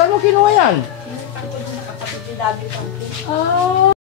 Saan mo kinuha yan? Pinuntan ko din nakapatid si Daddy Frankie. Ah.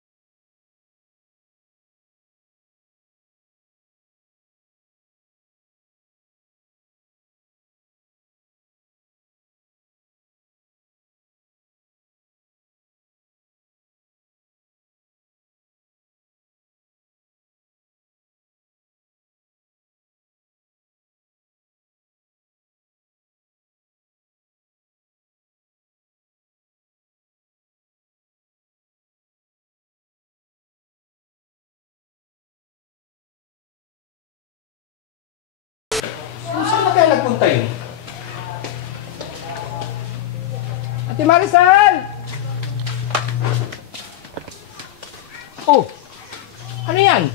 Saan na kaya nagpunta yun? Ate Maricel! Oh! Ano yan?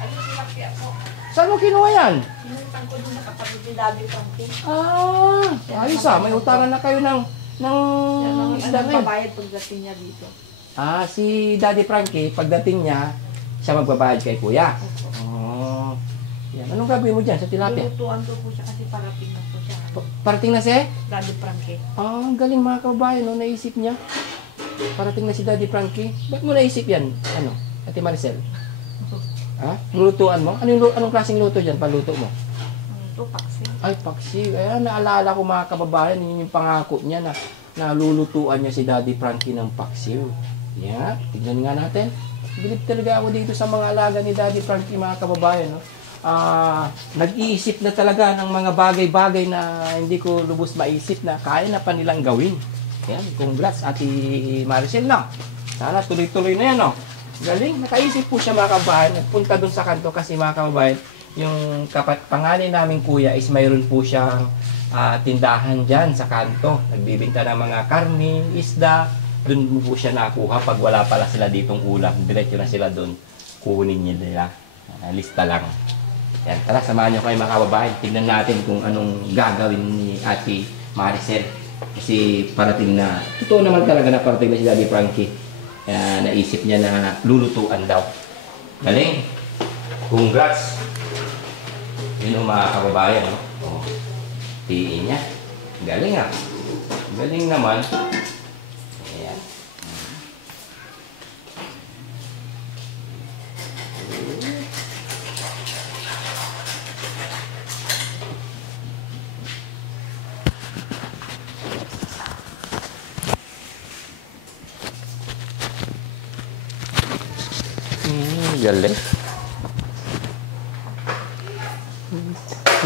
Ano sinakya ko? Saan mo kinuha yan? Pinuntan ko din nakapatid si Daddy Frankie. Ah! Ayos ah, may utangan na kayo ng Yan ang isda ngayon. magbabayad pagdating niya dito. Ah, si Daddy Frankie, pagdating niya, siya magbabayad kay Kuya. Opo. Oh. Yan. Anong gagawin mo dyan sa tilapia? Lulutuan ko po siya kasi parating na po siya. Parating na si? Daddy Frankie. Ah, ang galing mga kababayan, no? Naisip niya. Parating na si Daddy Frankie. Ba't mo naisip yan? Ano? Ate Maricel? Ha? Lulutuan mo? Anong klaseng luto dyan? Paluto mo? Ito, paksi. Ay, paksi. Ay, naalala ko mga kababayan, yun yung pangako niya na nalulutuan niya si Daddy Frankie ng paksiw. Yeah, tignan nga natin. Bilib talaga ako dito sa mga alaga ni Daddy Frankie mga kababayan. No? Nag-iisip na talaga ng mga bagay-bagay na hindi ko lubos maisip na kaya na pa nilang gawin. Yan, congrats Ate Maricel na. Sana tuloy-tuloy na yan. No? Galing, nakaisip po siya mga kababayan. Nagpunta dun sa kanto kasi mga kababayan, yung pangalan namin kuya is mayroon po siyang tindahan dyan sa kanto. Nagbibinta ng mga karne, isda. Doon mo po siya nakuha pag wala pala sila ditong ulam. Diretso na sila doon. Kukunin niya nila. Lista lang. Yan, tara, samahan niyo kayo mga kababayan. Tignan natin kung anong gagawin ni Ate Maricel. Kasi parating na, totoo naman talaga na parating na si Daddy Frankie. Kaya naisip niya na lulutuan daw. Galing. Congrats. Yun ang mga kababayan. No? Oh. Tiin niya. Galing ah. Galing naman. Ayan. Galing.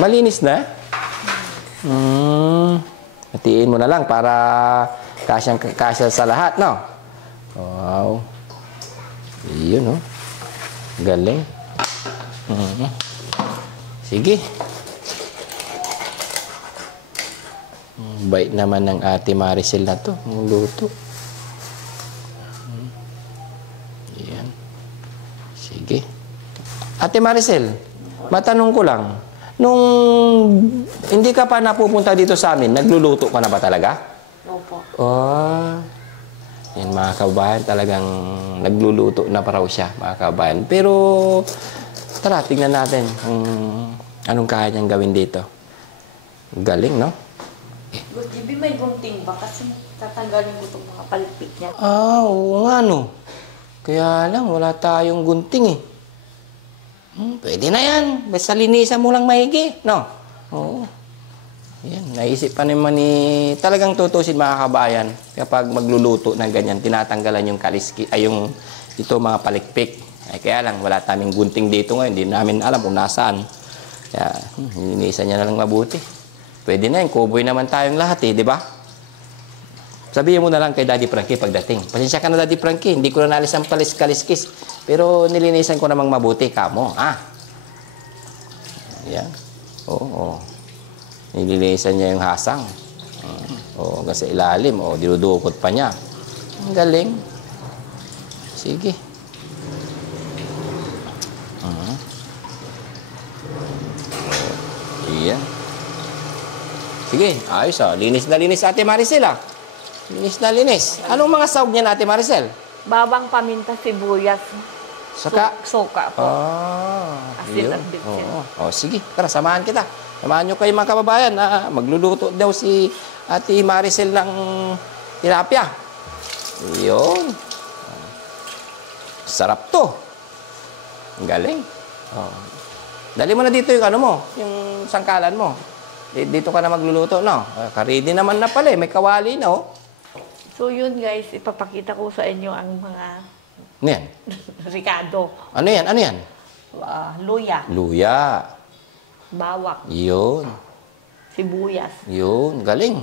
Malinis na? Hatiin mo na lang para kasya sa lahat, no? Wow. Iyon, no? Galing. Sige. Bait naman ng Ate Maricel na to. Ang luto. Ayan. Sige. Ate Maricel, matanong ko lang. Nung hindi ka pa napupunta dito sa amin, nagluluto ka na ba talaga? Opo. Oh. Yan mga kababayan, talagang nagluluto na pa raw siya, mga kababayan. Pero, tara, tingnan natin kung anong kaya niyang gawin dito. Galing, no? Good, Jibi, may gunting ba? Kasi tatanggalin ko itong mga palipik niya. Ah, oo nga, no? Kaya lang, wala tayong gunting, eh. Pwede na yan. Basta linisan mo lang maigi, no? Oo. Yan, naisip pa naman ni... Talagang tutusin mga kabayan kapag magluluto ng ganyan, tinatanggalan yung kaliski, ay yung ito mga palikpik. Ay kaya lang, wala taming gunting dito ngayon. Hindi namin alam kung nasaan. Kaya, linisan niya na lang mabuti. Pwede na yan. Cowboy naman tayong lahat, eh, di ba? Sabihin mo na lang kay Daddy Frankie pagdating. Pasensya ka na, Daddy Frankie. Hindi ko na nalis ang kaliskis. Pero nilinisan ko namang mabuti kamo. Yan. Oo. Nilinisan niya yung hasang. Oo, hanggang sa ilalim. Oo, dinudukot pa niya. Ang galing. Sige. Iyan. Sige, ayos ah. Linis na linis Ate Maricel ah. Linis na linis. Anong mga sahog niya Ate Maricel? Bawang, paminta, sibuyas. Saka? Suka po. Asin at bitsin. Oh, sige, tara, samahan kita. Samahan nyo kayo mga kababayan. Magluluto daw si Ate Maricel ng tilapia. Yun. Sarap to. Ang galing. Oh. Dali mo na dito yung ano mo, yung sangkalan mo. Dito ka na magluluto, no? Karidi naman na pala, may kawali na, oh. So yun guys, ipapakita ko sa inyo ang mga Ano yan? ricado. Ano yan? Ano yan? Luya, Luya. bawang, Yun. sibuyas. Yun. Galing.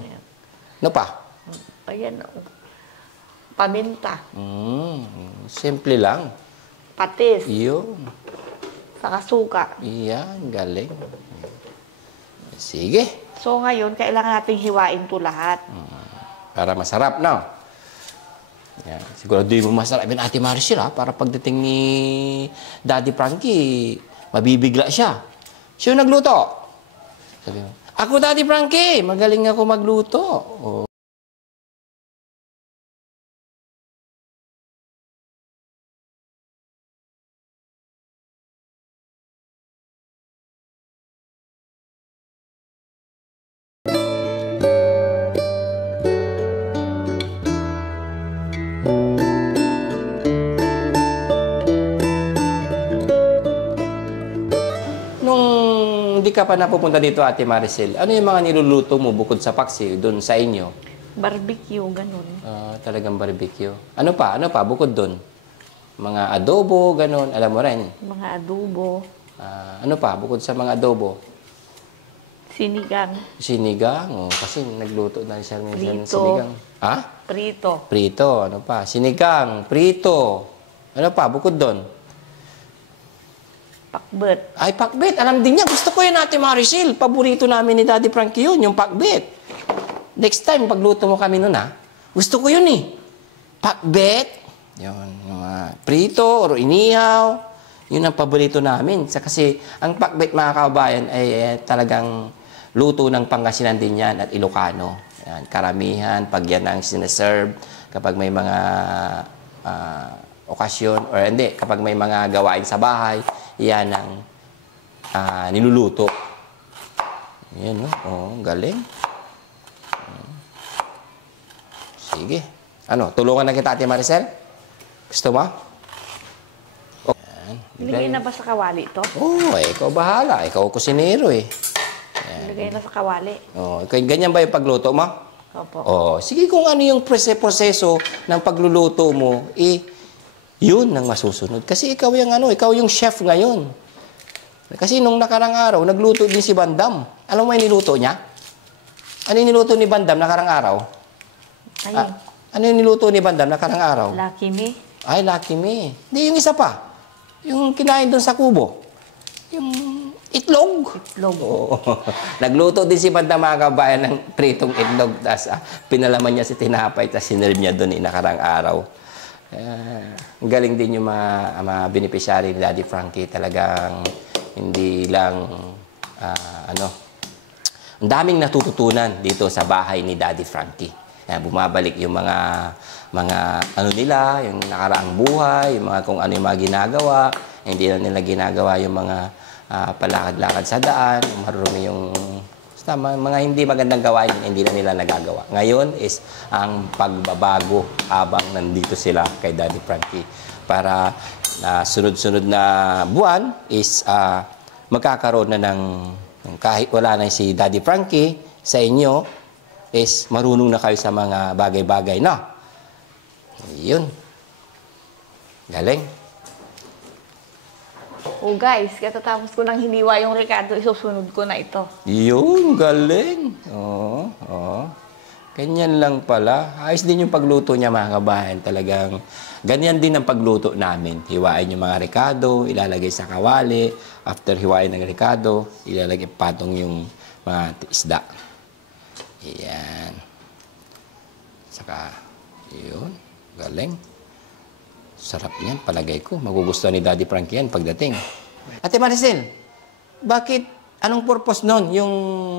Ano pa? Ayan, paminta, Simple lang. patis, Yun. saka suka. Iyan. Galing. Sige. So ngayon, kailangan nating hiwain to lahat. Para masarap, no? Yan. Siguro di mo masarap yung Ate Maricel, ha? Para pagdating ni Daddy Frankie, mabibigla siya. Siya yung nagluto. Sabi mo, ako Daddy Frankie, magaling ako magluto. Oh. Nung hindi ka pa napupunta dito, Ate Maricel, ano yung mga niluluto mo bukod sa paksi doon sa inyo? Barbecue, ganun. Talagang barbecue. Ano pa? Ano pa? Bukod doon? Mga adobo, ganun. Alam mo rin. Mga adobo, Ano pa? Bukod sa mga adobo? sinigang, Sinigang. Oh, kasi nagluto na siya ng Prito. sinigang. Ha? prito, Prito. Ano pa? Sinigang. Prito. Ano pa? Bukod doon? pakbet, Ay, pakbet. Alam din niya. Gusto ko yun, Ate Maricel. Paborito namin ni Daddy Frankie yun, yung pakbet. Next time, pagluto mo kami nun, ha? Gusto ko yun, eh. Pakbet. Yun. Yung prito or inihaw. Yun ang paborito namin. Kasi ang pakbet, mga kabayan, ay talagang luto ng Pangasinan din yan at Ilocano. Yan, karamihan, pag yan ang sinaserve, kapag may mga okasyon, or hindi, kapag may mga gawain sa bahay, yan ang niluluto. Yan, no? Oh, galing. Sige. Ano, tulungan na kita, Ate Maricel? Gusto mo? Oh. Yan. ilagay na ba sa kawali to? Oh, ikaw bahala. Ikaw kusinero, eh. Ilagay na sa kawali. Oh, ganyan ba yung pagluto mo? Opo. Oh, sige kung ano yung proseso ng pagluluto mo, yun ang masusunod. Kasi ikaw yung chef ngayon. Kasi nung nakarang araw, nagluto din si Bandam. Alam mo yung niluto niya? Ano yung niluto ni Bandam nakarang araw? Ayun, Ano yung niluto ni Bandam nakarang araw? Lucky Me. Ay, Lucky Me. Hindi, yung isa pa. Yung kinain doon sa kubo. Yung itlog. Itlog. Oo. Nagluto din si Bandam, mga kabayan, ng pritong itlog. Tapos pinalaman niya si tinapay, tapos sinerve niya doon nakarang araw. Galing din yung mga beneficiary ni Daddy Frankie. Talagang hindi lang, ang daming natututunan dito sa bahay ni Daddy Frankie. Bumabalik yung mga ano nila, yung nakaraang buhay, yung mga kung ano yung mga ginagawa. Hindi na nila ginagawa yung mga palakad-lakad sa daan, marumi yung mga hindi magandang gawain, hindi na nila nagagawa. Ngayon is ang pagbabago habang nandito sila kay Daddy Frankie. Para sunod-sunod na buwan is magkakaroon na ng kahit wala na si Daddy Frankie sa inyo, is marunong na kayo sa mga bagay-bagay, no? Yun. Galing. Oh guys, katatapos ko nang hiniwa yung ricado, isusunod ko na ito. Yun, galing. Oo, oo. Ganyan lang pala. Ayos din yung pagluto niya, mga kabayan. Talagang ganyan din ang pagluto namin. Hiwain yung mga ricado, ilalagay sa kawali. After hiwain ng ricado, ilalagay patong yung mga isda. Yan. Saka, yun. Galing. Sarap yan, palagay ko. Magugustuhan ni Daddy Frankie yan pagdating. Ate Maricel, bakit, anong purpose nun, yung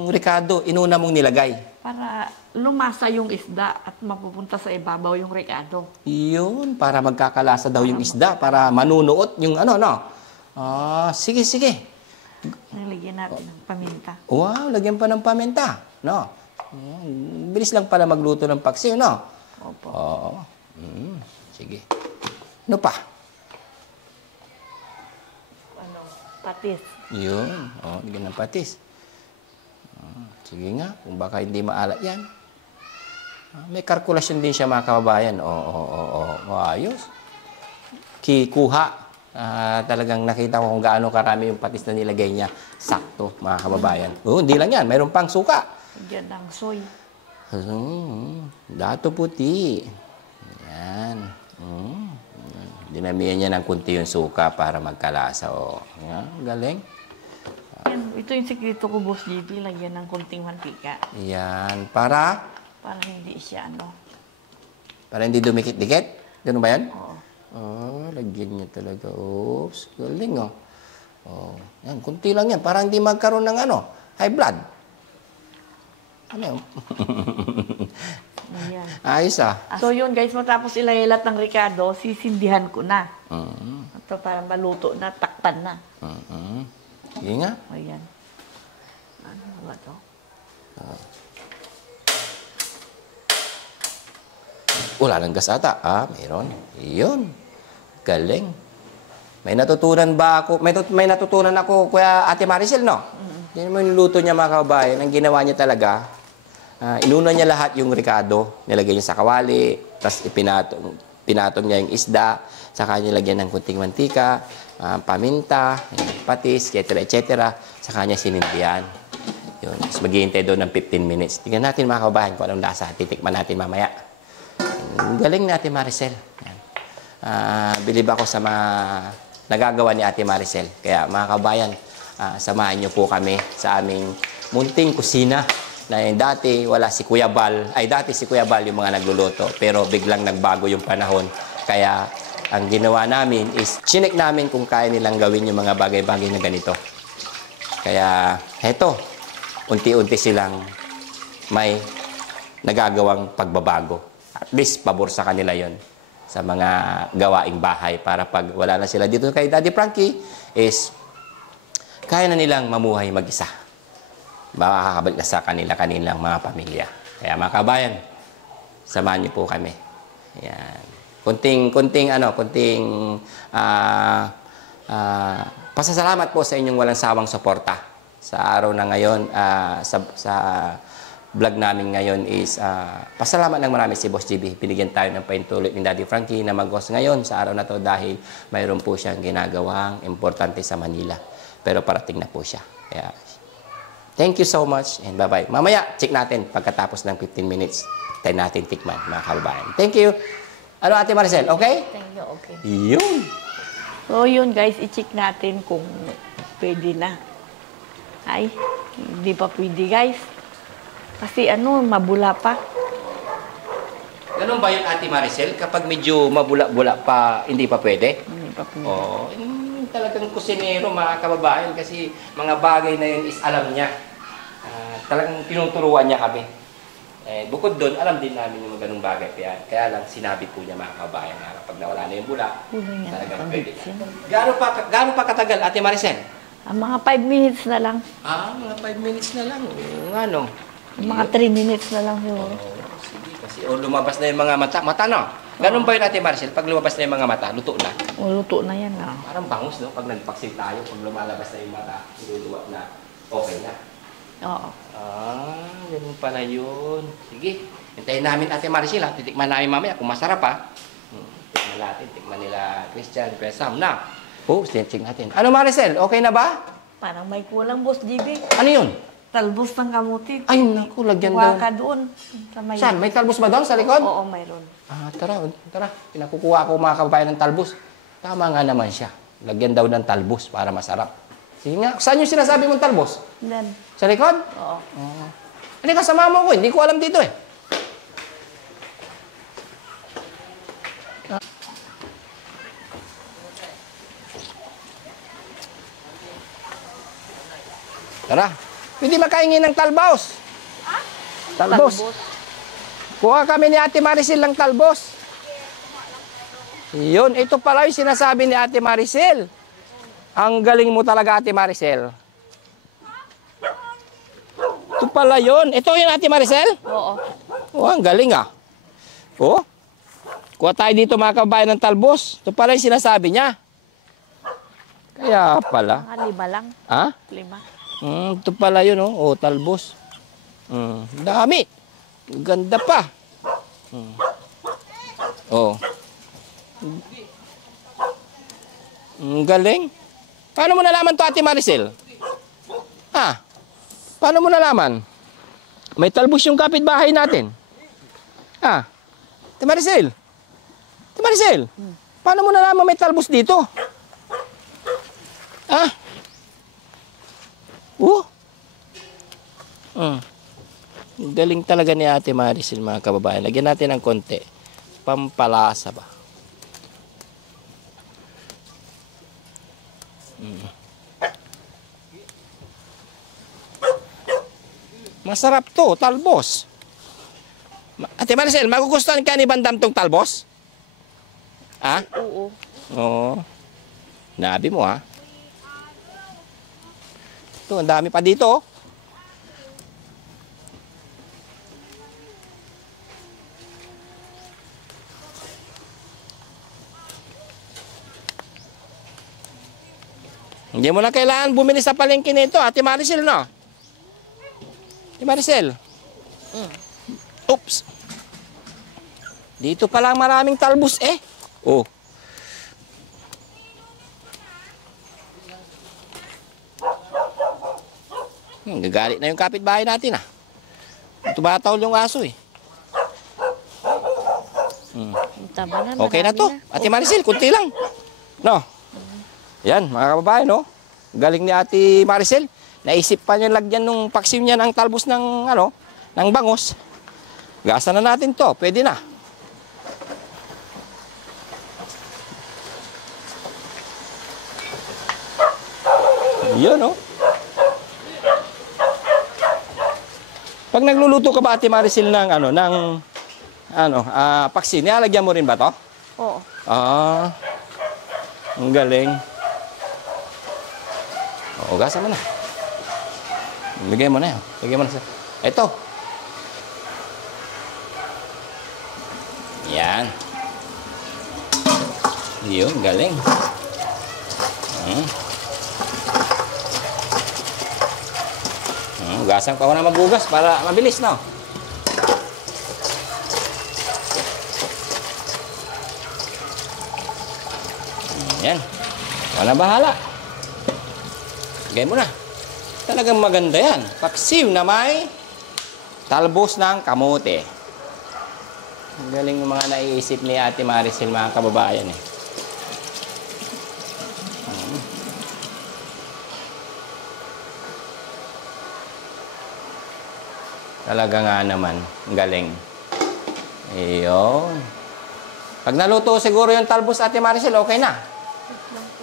ricado, inuna mong nilagay? Para lumasa yung isda at mapupunta sa ibabaw yung ricado. Yun, para magkakalasa daw yung isda, para manunuot yung ano, no? Sige, sige. Nilagyan natin ng paminta. Wow, lagyan pa ng paminta, no? Bilis lang pala magluto ng paksiw, no? Opo. Oo. Sige. Ano pa? Ano, patis. Yun. Bigyan ng patis. Sige nga, kung baka hindi maalat yan. May kalkulasyon din siya, mga kababayan. Oo. Ayos. Kuha. Talagang nakita ko kung gaano karami yung patis na nilagay niya. Sakto, mga kababayan. Hindi lang yan. Mayroon pang suka. Diyan ang soy. Dato puti. Yan. Dinamihan niya ng kunti yung suka para magkalasa. Yan, galing. Yan, ito yung sekreto ko, Boss JB. Lagyan ng kunting mantika. Yan. Para hindi siya, hindi dumikit-dikit? Ganun ba yan? Oo. Lagyan niya talaga. Oops, galing, yan, kunti lang yan. Para hindi magkaroon ng high blood. Ano yun? Ayan. Ayos, So yun guys, matapos ilayelat ng Ricardo, sisindihan ko na. Mm-hmm. Ito para maluto na, takpan na. Sige nga. Ayan. Ano ba ito? Wala nang gas ata. Mayroon. Yun. Galing. May natutunan ba ako? May natutunan ako, Kuya Ate Maricel, no? Yan mo yung luto niya, mga kababayan. Ang ginawa niya talaga, inuna niya lahat yung Ricardo. Nilagay niya sa kawali, tapos pinatong niya yung isda, saka niya lagyan ng kunting mantika, paminta, patis, etc. Saka niya sinindihan. Yun. Tapos maghihintay doon ng 15 minutes. Tingnan natin, mga kababayan, kung anong lasa. Titikman natin mamaya. Galing ni Ate Maricel. Yan. Bilib ako sa mga nagagawa ni Ate Maricel. Kaya, mga kababayan, samahan niyo po kami sa aming munting kusina na dati wala si Kuya Bal. Dati si Kuya Bal yung mga nagluluto. Pero biglang nagbago yung panahon. Kaya, ang ginawa namin is, chinek namin kung kaya nilang gawin yung mga bagay-bagay na ganito. Kaya, heto, unti-unti silang may nagagawang pagbabago. At least, pabor sa kanila yon sa mga gawaing bahay para pag wala na sila dito kay Daddy Frankie is kaya na nilang mamuhay mag-isa. Makakabalik na sa kanilang mga pamilya. Kaya mga kabayan, samahan niyo po kami. Yan. Kunting pasasalamat po sa inyong walang sawang suporta. Sa araw na ngayon, sa vlog namin ngayon is pasalamat ng marami si Boss JB. Binigyan tayo ng paintulot ni Daddy Frankie na mag-host ngayon sa araw na to dahil mayroon po siyang ginagawang importante sa Manila. Pero parating na po siya. Kaya, thank you so much and bye-bye. Mamaya, check natin pagkatapos ng 15 minutes. Tayo natin tikman, mga kababayan. Thank you. Ano, Ate Maricel? Okay? Thank you, okay. Yun. So yun guys, i-check natin kung pwede na. Ay, hindi pa pwede guys. Kasi mabula pa. Ganun ba yun, Ate Maricel? Kapag medyo mabula-bula pa, hindi pa pwede? Hindi pa pwede. Oo. Talagang kusinero, mga kababayan, kasi mga bagay na yun is alam niya. Talagang tinuturuan niya kami. Bukod doon, alam din namin yung ganung bagay. Kaya lang sinabi po niya, mga kababayan, na kapag nawala na yung bula, talagang pwede na. Gaano pa katagal, Ate Maricel? Mga 5 minutes na lang. Mga 5 minutes na lang. Ano? Mga 3 minutes na lang siguro. Sige, kasi lumabas na yung mga mata. Mata, no? Ganun ba yun, Ate Maricel? Pag lumabas na yung mga mata, luto na? Luto na yan, Parang bangus, no? Pag nagpaksil tayo, pag lumalabas na yung mata, iluluwa na, okay na. Oo. Ganun pala yun. Sige, hintayin namin, Ate Maricel, titikman namin mamaya kung masarap, Tikman natin, tikman nila Christian, Kuya Sam, na. Check natin. Ano, Maricel? Okay na ba? Parang may kulang, Boss JB. Ano yun? Talbos ng kamuti. Ay, naku, lagyan Kuha daw. ka doon. Sa may... Saan? May talbos ba doon sa likod? Oo, mayroon. Tara. Pinakukuha ko, mga kababayan, ng talbos. Tama nga naman siya. Lagyan daw ng talbos para masarap. Sige nga. Saan yung sinasabi mong talbos? Then, Sa likod? oo. Hindi ka, sama mo ko. Hindi ko alam dito eh. Tara. Pwede makaingin ng talbos. Talbos. Kuha kami ni Ate Maricel ng talbos. Yun, ito pala yung sinasabi ni Ate Maricel. Ang galing mo talaga, Ate Maricel. Ito pala yun. Ito yun, Ate Maricel? Oo. Oh, ang galing ah. Oh. Kuha tayo dito mga kabayan ng talbos. Ito pala yung sinasabi niya. Kaya pala. Mga 5 lang. Ha? 5. Ito pala yun, oh. Oh, talbos. Dami. Ganda pa. Oh. Ang galing. Paano mo nalaman to, Ate Maricel? Ha? Paano mo nalaman? May talbos yung kapitbahay natin. Ha? Ate Maricel? Ate Maricel? Paano mo nalaman may talbos dito? Ha? Galing talaga ni Ate Maricel, mga kababayan. Lagyan natin ng konti. Pampalasa ba? Masarap to, talbos. Ate Maricel, magugustuhan ka ni Bandam tong talbos? Ha? Oo. Oo. Nabi mo ha. Ito, ang dami pa dito. Oh. Hindi mo na kailangan bumili sa palengke nito, Ate Maricel, no? Ate Maricel. Oops. Dito pa lang maraming talbos eh. Oh. Gagalit na yung kapitbahay natin ah. Tumatawol yung aso eh. Tama na. Okay na to. marami Ate Maricel, kunti lang. No? Yan, mga kababayan, no? Galing ni Ate Maricel. Naisip pa niya lagyan nung paksim niya ng talbos ng, ano, ng bangos. Gasa na natin to. Pwede na. Yan, no? Pag nagluluto ka ba, Ate Maricel, ng, paksim, nilalagyan mo rin ba to? Oo. Ah, ang galing. O, gasa mo na. Lagay mo na yan. Lagay mo na sa... Ito. Yan. Yun, galing. Gasan pa ako na magugas para mabilis, no? Yan. Wala bahala. Lagay mo na. Talagang maganda yan. Paksiw na may talbos ng kamote. Ang galing ng mga naiisip ni Ate Maricel, mga kababayan eh. Talaga nga naman. Ang galing. Ayun. Pag naluto siguro yung talbos, Ate Maricel, okay na?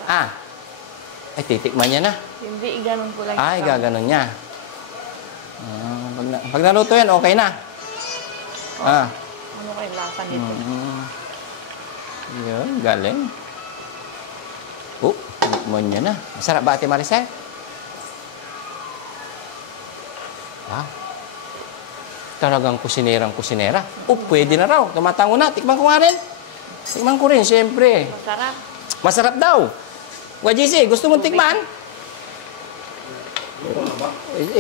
Ay, titikman niya na. Hindi, ganun ko lang. Ay, gaganon niya. Pag naluto yan, okay na. Ano kayo lasa nito? Yun, galing. Titikman niya na. Masarap ba, Ate Maricel? Talagang kusinera. Pwede na raw. Tumatango na. Tikman ko nga rin. Tikman ko rin, siyempre. Masarap. Masarap daw. JC, gusto mong tikman?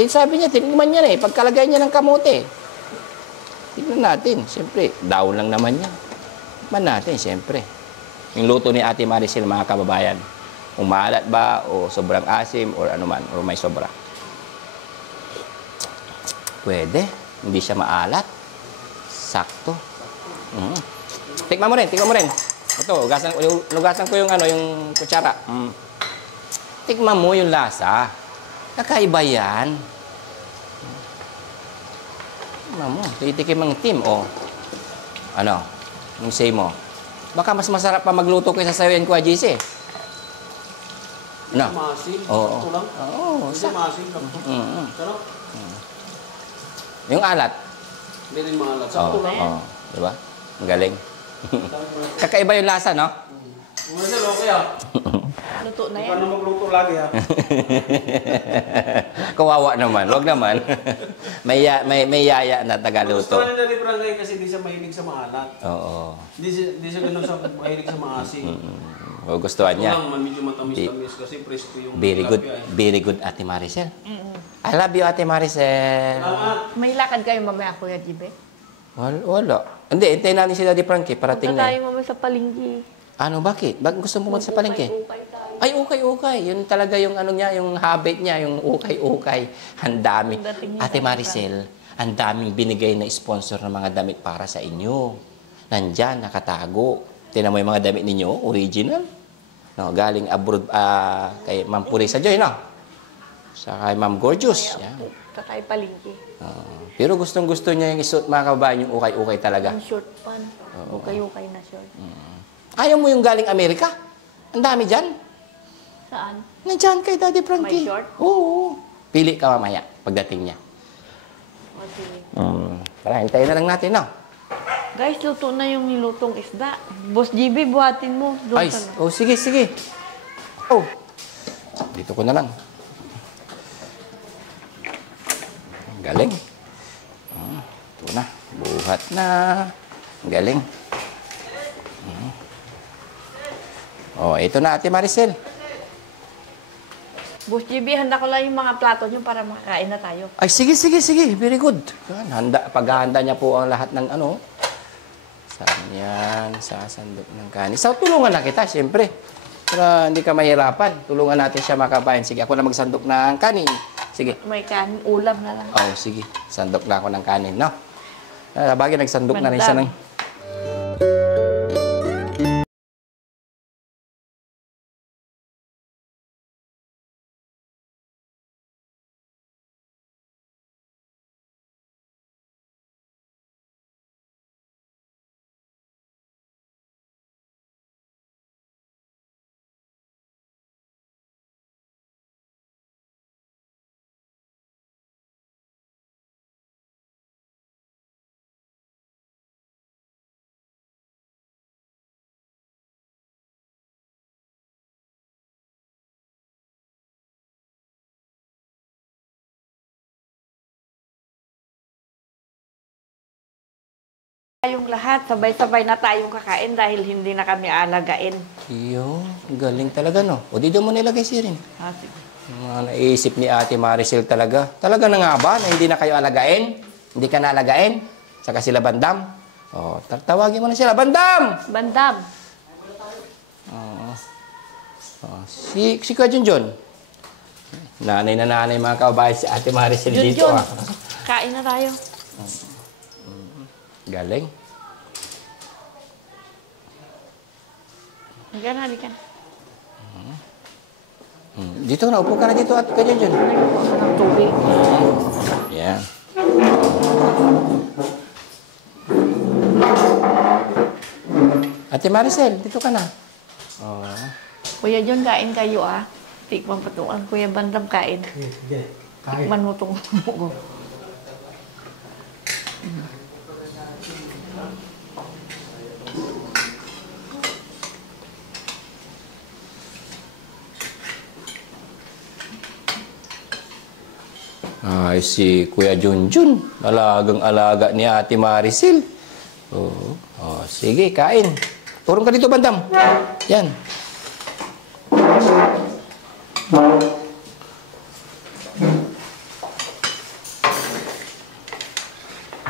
Sabi niya, tikman niya na eh. Pagkalagay niya ng kamote. Tignan natin. Siyempre, daw lang naman yan. Tikman natin, siyempre. Yung luto ni Ate Maricel, mga kababayan. Kung maalat ba, o sobrang asim, o ano man, o may sobra. Pwede. Hindi siya maalat. Sakto. Tikman mo rin, tikman mo rin. Ito, lugasan ko yung yung kutsara. Tikman mo yung lasa. Kakaiba yan. Tikman mo, titikim ang team, o. Ano? Yung say mo. Baka mas masarap pa magluto kaysa sabihin ko, JC. Ano? Masin. Oo. Ito lang. Oo. Hindi masin. Sarap. Yung alat. Hindi rin maalat. Sakto lang. Diba? Ang galing. Kakaiba yung lasa, no? Maricel, okay ah. Luto na yan. Paano magluto lagi ah? Kawawa naman, wag naman. may yaya na Gusto tagaluto. ni Daddy Frankie kasi di siya mahilig sa maalat. Oo. Di siya ganun sa mahilig sa maasim. Gustuhan niya. Ito lang, medyo matamis-tamis kasi presko yung Very good. tilapia eh. Very good, Ate Maricel. I love you, Ate Maricel. Salamat. May lakad kayo mamaya, Kuya Jibe. Wala. Hindi, hintayin natin si Daddy Frankie. Parating Punta na. tayo mamaya sa palinggi. Ano, bakit? Bakit gusto mo pumunta sa palengke? Ukay tayo. Ay, ukay. Yun talaga yung ano niya, yung habit niya, yung ukay. Ang dami. Dating niya Ate talaga. Maricel, ang daming binigay na sponsor ng mga damit para sa inyo. Nandyan, nakatago. Tinan mo yung mga damit ninyo, original. No, galing abroad kay Ma'am Purisa Joy, no? Sa kay Ma'am Gorgeous. Yan. Punta tayo palinggi. Pero gustong-gusto niya yung isuot mga kababayan, yung ukay-ukay talaga. Ang short pan. Ukay-ukay na short. Ayaw mo yung galing Amerika? Ang dami dyan. Saan? Nandyan kay Daddy Frankie. May short? Oo. Pili ka mamaya pagdating niya. O, sige. Tara, hintayin na lang natin, no? Guys, luto na yung nilutong isda. Boss GB, buhatin mo. Doon Ay, ka na. oh, sige. Oh. Dito ko na lang. Ang galing. Ito na. Buhat na. Ang galing. Oh, ito na, Ate Maricel. Boss GB, handa ko lang yung mga plato nyo para makakain na tayo. Ay, sige. Very good. Yan, paghahanda niya po ang lahat ng ano. Saan yan? Sasandok ng kanin. So, tulungan na kita, siyempre. Para hindi ka mahirapan. Tulungan natin siya makabayan. Sige, ako na magsandok ng kanin. Sige. May kanin, ulam na lang. Oh, sige. Sandok na ako ng kanin, no? Bagay, nagsandok na rin siya ng... Tayong lahat, sabay-sabay na tayong kakain dahil hindi na kami alagain. Iyo, galing talaga, no? O, dito mo nilagay si Rin. Sige. Mga naisip ni Ate Maricel talaga. Talaga na nga ba na hindi na kayo alagain? Hindi ka na alagain? Saka sila Bandam? O, tawagin mo na sila. Bandam! Bandam. Si Kuya Junjun. Nanay na nanay mga kababayan si Ate Maricel dito. Junjun, Ah. kain na tayo. Galing. Halika na, halika na. Dito na, upo ka na dito at Kuya Junjun. Ng tubig. Yan. Ate Maricel, dito ka na. Oh. Kuya John, kain kayo ah. Tikman pa ito. Ang Kuya Bandam kain. Sige. Tikman mo itong mugo. Ay, si Kuya Junjun. Alagang-alaga ni Ate Maricel. Oh. Oh, sige, kain. Turun ka dito, Bandam. Yan.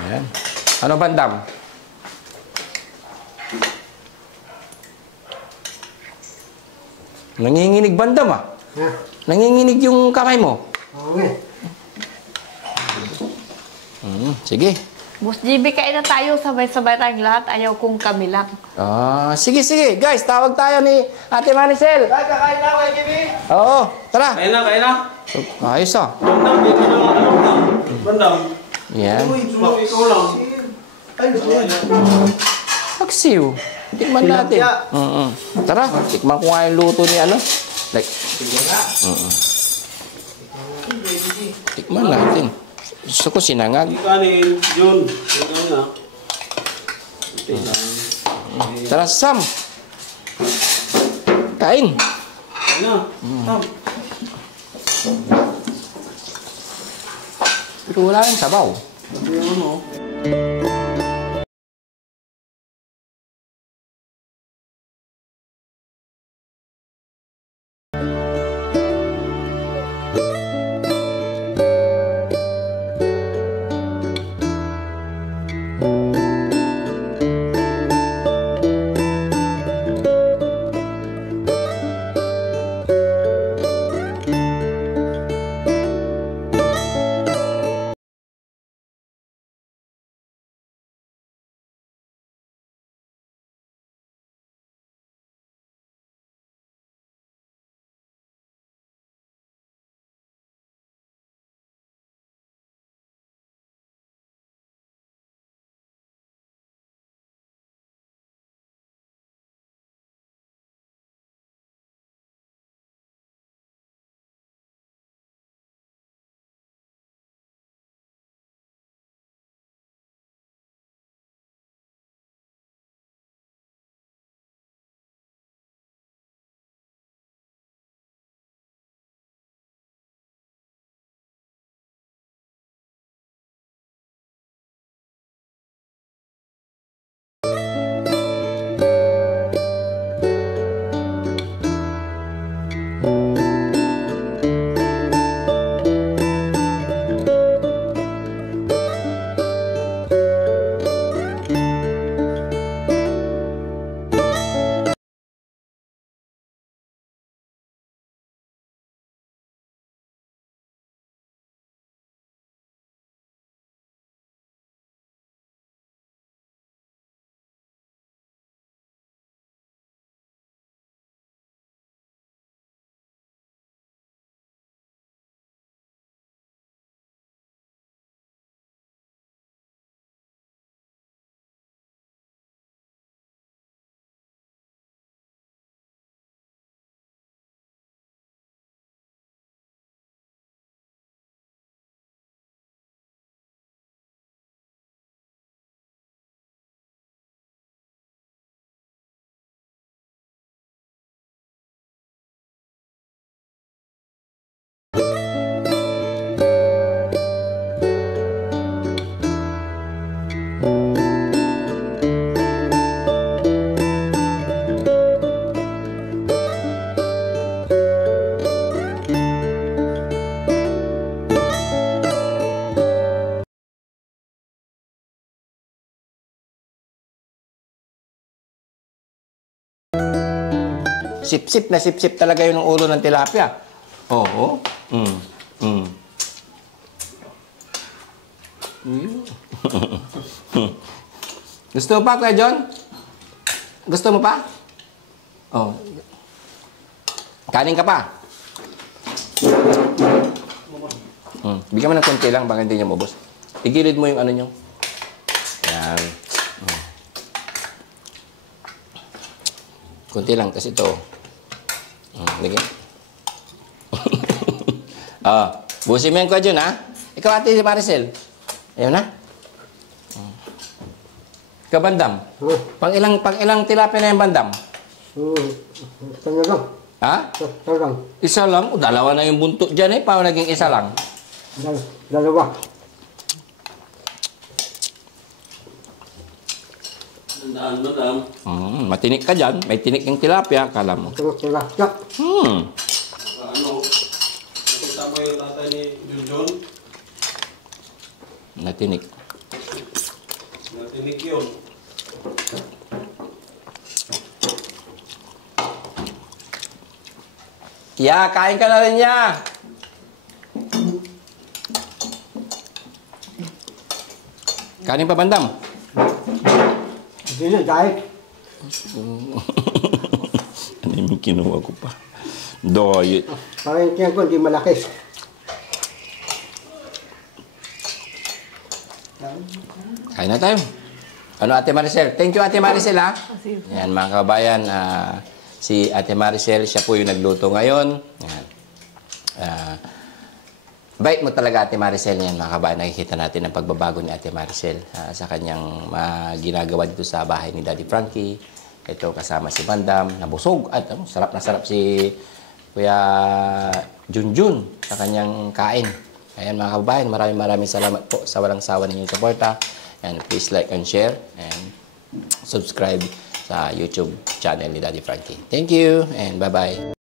Yan. Ano, Bandam? Nanginginig, Bandam, ah. Ha? Nanginginig yung kamay mo. Oo nga. Sige. Boss GB, kain na tayo. Sabay-sabay tayong lahat. Ayaw kong kami lang. Sige. Guys, tawag tayo ni Ate Maricel. Kakain na, Kuya Jimmy. Oo, tara. Kain na. Ayos, ah. Bandam, dito na lang. Bandam. Yan. Ikaw lang. Paksiw. Tikman natin. Tara, tikman ko nga yung luto ni ano. Like, tikman natin. Gusto ko sinangag. Kanin, Jun. Ikaw na. Tara, Sam. Kain. Ano? Tam. Pero wala yung sabaw. Sabi yung ano. Sip-sip na sip-sip talaga yung ulo ng tilapia. Oo. Gusto mo pa, Kuya John? Gusto mo pa? Oh. Kanin ka pa? Bigyan mo ng konti lang, baka hindi niya maubos. Igilid mo yung ano nyo. Yan. Konti lang, tapos ito. Lagyan. Busin mo yan, Kuya John, ha? Ikaw, Ate Maricel. Ayun na. Ikaw, Bandam. Pang ilang tilapia na yung Bandam? Isa na lang. Ha? Isa lang. Isa lang? O, dalawa na yung buntot dyan, eh. Paano naging isa lang? Dalawa. Tandaan, madam. Matinik ka dyan. May tinik yung tilapia, akala mo. Tilapia. Ano? Nakita mo yung tatay ni Junjun? Natinik. Natinig yun. Ya, kain ka na rin, ya. Kanin pa, Bandam? Hindi na, dahil. Ano yung kinuha ko pa? Doyot. Parang yung tiyan ko, hindi malaki. Kain na tayo. Ano, Ate Maricel? Thank you, Ate Maricel, ha? Yan, mga kabayan. Si Ate Maricel, siya po yung nagluto ngayon. Yan. Bait mo talaga, Ate Maricel. Yan, mga kabayan. Nakikita natin ang pagbabago ni Ate Maricel sa kanyang ginagawa dito sa bahay ni Daddy Frankie. Ito kasama si Bandam, nabusog at sarap na sarap si Kuya Junjun sa kanyang kain. Ayan mga kababayan, maraming salamat po sa walang sawa ninyong suporta. And please like and share and subscribe sa YouTube channel ni Daddy Frankie. Thank you and bye-bye.